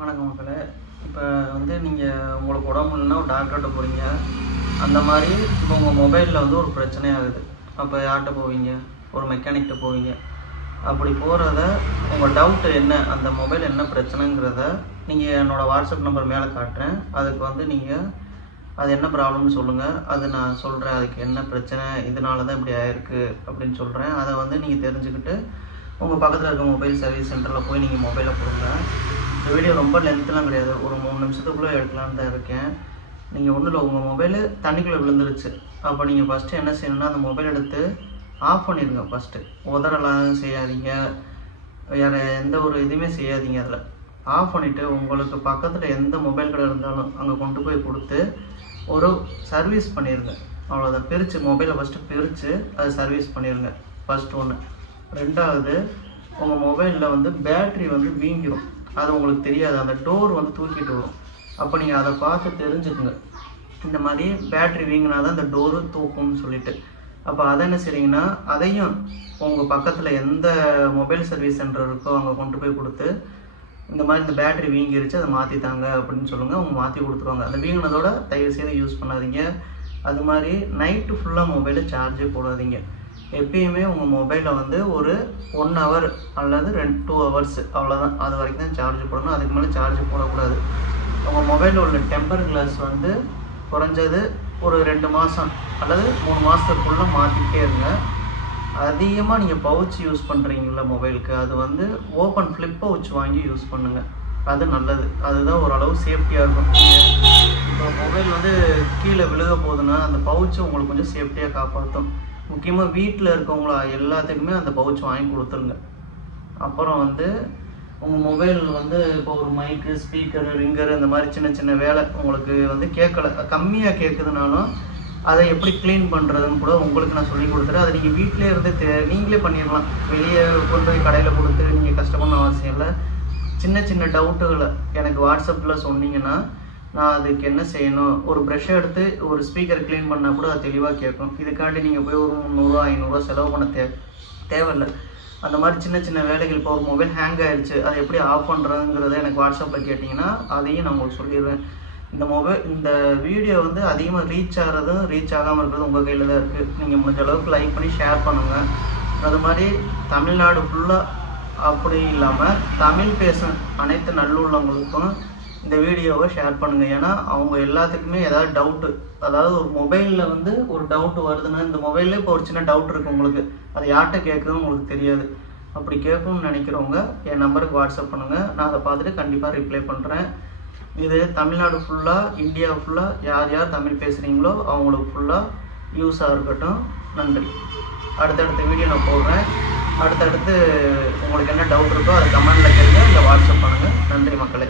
வணக்கம் மக்களே. இப்போ நீங்கள் உங்களுக்கு உடம்பு இல்லைன்னா ஒரு டாக்டர்கிட்ட போகிறீங்க. அந்த மாதிரி இப்போ உங்கள் மொபைலில் ஒரு பிரச்சனை ஆகுது. அப்போ யார்கிட்ட போவீங்க? ஒரு மெக்கானிக்கிட்ட போவீங்க. அப்படி போகிறத உங்கள் டவுட்டு என்ன, அந்த மொபைல் என்ன பிரச்சனைங்கிறத நீங்கள் என்னோடய வாட்ஸ்அப் நம்பர் மேலே காட்டுறேன். அதுக்கு நீங்கள் அது என்ன ப்ராப்ளம்னு சொல்லுங்கள். அது நான் சொல்கிறேன். அதுக்கு என்ன பிரச்சனை, இதனால தான் இப்படி ஆயிருக்கு அப்படின்னு சொல்கிறேன். அதை நீங்கள் தெரிஞ்சுக்கிட்டு உங்கள் பக்கத்தில் இருக்க மொபைல் சர்வீஸ் சென்டரில் போய் நீங்கள் மொபைலை கொடுங்க. இந்த வீடியோ ரொம்ப லென்த்லாம் கிடையாது, ஒரு 3 நிமிஷத்துக்குள்ளே எடுக்கலான்னு தான் இருக்கேன். நீங்கள் ஒன்றும் இல்லை, உங்கள் மொபைலு தண்ணிக்குள்ளே விழுந்துருச்சு. அப்போ நீங்கள் ஃபஸ்ட்டு என்ன செய்யணும்னா, அந்த மொபைல் எடுத்து ஆஃப் பண்ணிடுங்க. ஃபஸ்ட்டு உதறலாம் செய்யாதீங்க, வேறு எந்த ஒரு இதுவுமே செய்யாதீங்க. அதில் ஆஃப் பண்ணிவிட்டு உங்களுக்கு பக்கத்தில் எந்த மொபைல் கடை இருந்தாலும் அங்கே கொண்டு போய் கொடுத்து ஒரு சர்வீஸ் பண்ணிடுங்க. அவ்வளோதான். பிரித்து மொபைலை ஃபஸ்ட்டு பிரித்து அதை சர்வீஸ் பண்ணிடுங்க. ஃபஸ்ட்டு ஒன்று. ரெண்டாவது, உங்கள் மொபைலில் பேட்ரி வீங்கிடும். அது உங்களுக்கு தெரியாது, அந்த டோர் தூக்கிட்டு வரும். அப்போ நீங்கள் அதை பார்த்து தெரிஞ்சுக்குங்க. இந்த மாதிரி பேட்ரி வீங்கினா தான் இந்த டோரு தூக்கும்னு சொல்லிட்டு. அப்போ அதை என்ன செய்றீங்கன்னா, அதையும் உங்கள் பக்கத்தில் எந்த மொபைல் சர்வீஸ் சென்டர் இருக்கோ அங்கே கொண்டு போய் கொடுத்து இந்த மாதிரி இந்த பேட்ரி வீங்கிருச்சு, அதை மாற்றித்தாங்க அப்படின்னு சொல்லுங்கள். அவங்க மாற்றி கொடுத்துருவாங்க. அந்த வீங்கினதோட தயவுசெய்து யூஸ் பண்ணாதீங்க. அது மாதிரி நைட்டு ஃபுல்லாக மொபைலை சார்ஜே போடாதீங்க. எப்பயுமே உங்கள் மொபைலில் ஒரு 1 hour அல்லது 2 hours அவ்வளோதான். அது வரைக்கும் தான் சார்ஜ் போடணும். அதுக்கு மேலே சார்ஜ் போடக்கூடாது. உங்கள் மொபைலில் உள்ள டெம்பர் கிளாஸ் குறைஞ்சது ஒரு 2 மாதம் அல்லது 3 மாதத்துக்குள்ளே மாற்றிக்கிட்டே இருங்க. அதிகமாக நீங்கள் பவுச் யூஸ் பண்ணுறீங்கள மொபைலுக்கு, அது ஓப்பன் ஃப்ளிப் பவுச் வாங்கி யூஸ் பண்ணுங்கள். அது நல்லது. அதுதான் ஓரளவு சேஃப்டியாக இருக்கும். இப்போ மொபைல் கீழே விழுக போகுதுன்னா அந்த பவுச்சு உங்களுக்கு கொஞ்சம் சேஃப்டியாக காப்பாற்றும். முக்கியமாக வீட்டில் இருக்கவங்கள எல்லாத்துக்குமே அந்த பவுச் வாங்கி கொடுத்துருங்க. அப்புறம் உங்கள் மொபைல் இப்போ ஒரு மைக்கு, ஸ்பீக்கரு, ரிங்கரு இந்த மாதிரி சின்ன சின்ன வேலை உங்களுக்கு கேட்கல, கம்மியாக கேட்குதுனாலும் அதை எப்படி க்ளீன் பண்ணுறதுன்னு கூட உங்களுக்கு நான் சொல்லி கொடுத்துறேன். அதை நீங்கள் வீட்டிலே இருந்து நீங்களே பண்ணிடலாம். வெளியே கொண்டு போய் கடையில் கொடுத்து நீங்கள் கஷ்டப்படணும் அவசியம் இல்லை. சின்ன சின்ன டவுட்டுகளை எனக்கு வாட்ஸ்அப்பில் சொன்னீங்கன்னா நான் அதுக்கு என்ன செய்யணும், ஒரு ப்ரெஷ்ஷை எடுத்து ஒரு ஸ்பீக்கர் க்ளீன் பண்ணால் கூட அது தெளிவாக கேட்கும். இதுக்காண்டி நீங்கள் போய் ஒரு 300 500 செலவு பண்ண தேவையில்லை. அந்த மாதிரி சின்ன சின்ன வேலைகள். இப்போ ஒரு மொபைல் ஹேங் ஆகிடுச்சு, அதை எப்படி ஆஃப் பண்ணுறதுங்கிறத எனக்கு வாட்ஸ்அப்பில் கேட்டிங்கன்னா அதையும் நான் உங்களுக்கு சொல்லிடுவேன். இந்த வீடியோ அதிகமாக ரீச் ஆகிறதும் ரீச் ஆகாமல் இருக்கிறது உங்கள் கையில் தான் இருக்குது. நீங்கள் முடிஞ்ச அளவுக்கு லைக் பண்ணி ஷேர் பண்ணுங்கள். அது மாதிரி தமிழ்நாடு ஃபுல்லாக அப்படி இல்லாமல் தமிழ் பேசும் அனைத்து நல்லுள்ளவங்களுக்கும் இந்த வீடியோவை ஷேர் பண்ணுங்கள். ஏன்னா அவங்க எல்லாத்துக்குமே ஏதாவது டவுட்டு, அதாவது ஒரு மொபைலில் ஒரு டவுட்டு வருதுன்னா, இந்த மொபைலில் இப்போ ஒரு சின்ன டவுட் இருக்குது உங்களுக்கு, அது யார்கிட்ட கேட்குதுன்னு உங்களுக்கு தெரியாது. அப்படி கேட்கணும்னு நினைக்கிறவங்க என் நம்பருக்கு வாட்ஸ்அப் பண்ணுங்கள். நான் அதை பார்த்துட்டு கண்டிப்பாக ரிப்ளை பண்ணுறேன். இது தமிழ்நாடு ஃபுல்லாக, இந்தியா ஃபுல்லாக யார் யார் தமிழ் பேசுகிறீங்களோ அவங்களுக்கு ஃபுல்லாக யூஸாக இருக்கட்டும். நன்றி. அடுத்தடுத்த வீடியோ நான் போடுறேன். அடுத்தடுத்து உங்களுக்கு என்ன டவுட் இருக்கோ அதை கமெண்டில் கேளுங்க, இல்லை வாட்ஸ்அப் பண்ணுங்கள். நன்றி மக்களே.